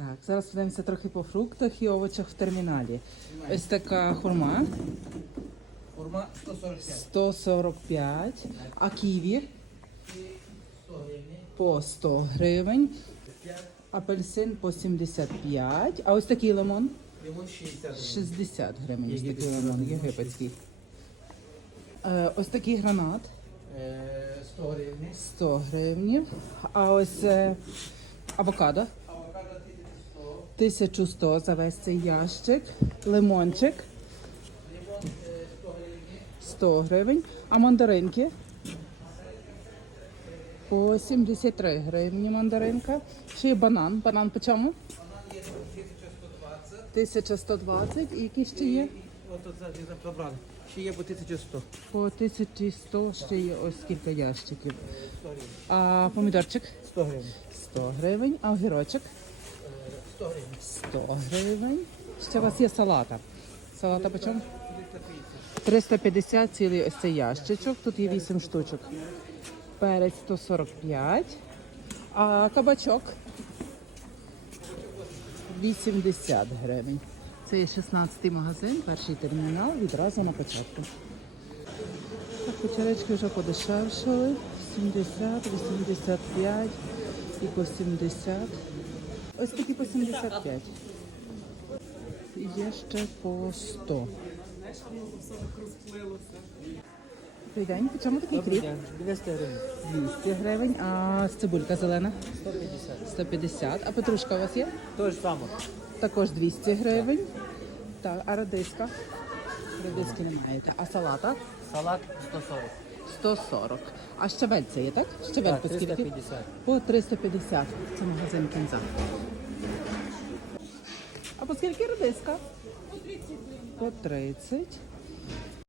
Так, зараз подивимося трохи по фруктах і овочах в терміналі. Ось така хурма Форма 145. 145, а ківі 100 гривень. по 100 гривень, апельсин по 75, а ось такий лимон Лимон 60 гривень. 60 гривень. Ось такий лимон єгипетський. Е, ось такий гранат Е, 100 гривень. 100 гривень. А ось е, Авокадо 1100. 1100 за весь цей ящик. Лимончик е, 100 гривень. А мандаринки по 73 гривні мандаринка. Ще є банан. Банан по чому? Банан є 1120. 1120. І які ще є? Ще є по 1100. По 1100 ще є ось кілька ящиків. А помідорчик 100 гривень. 100 гривень. А огірочок 100 гривень. 100 гривень. Ще у вас є салата. Салата по чому? 350. 350 цілий ось цей ящичок. Тут є 8 штучок. Перець 145. А кабачок 80 гривень. Це є 16-й магазин, перший термінал, відразу на початку. Так, печеречки вже подешевшали. 70, 85 і по 70. Ось такі по 75. І Є ще по 100. Добрий день. По чому такий кріп? 200 гривень. 200 гривень. А цибулька зелена? 150. 150. А петрушка у вас є? То ж саме. Також 200 гривень. Так, а радиска? Радиски не маєте. А салата? Салат 140. 140. А щавель це є, так? Щавель Так, по скільки? 350. По 350. Це магазин кінза. А по скільки редиска? По 30. По 30.